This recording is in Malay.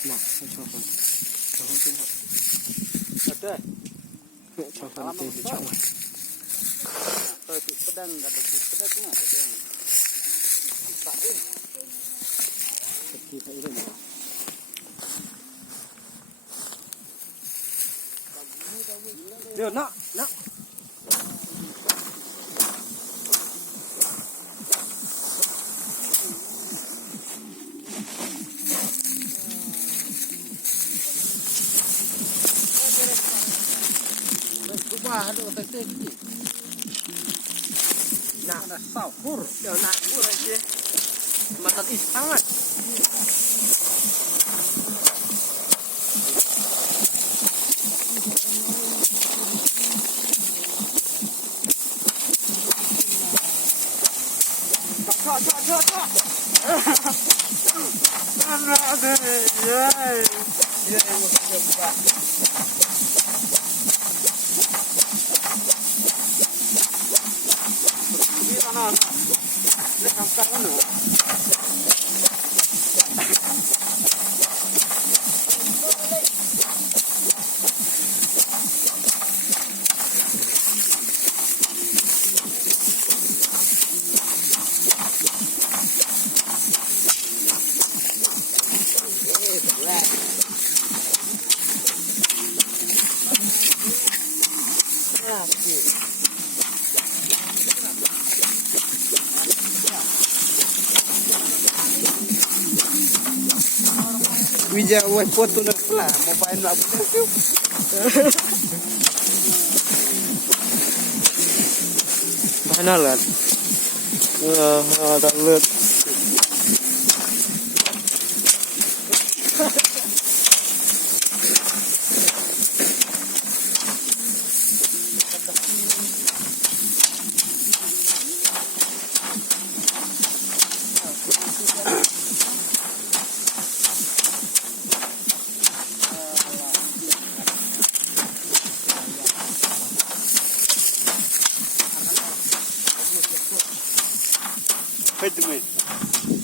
Nah, coba. Ada. Coba nanti dicoba. Kalau itu pedang enggak ada pedang enggak ada. Tak pun. Kita ini. Dia nak. Wah, ada otak tinggi. Nak Ada sahur. dia nak pur aja. Makan istang kan. Cok. Ada. Ya, mau coba. Ini angkat mana? Wija wah foto nak lah, mobile lah. Mana lah? Ada lut. Wait a minute.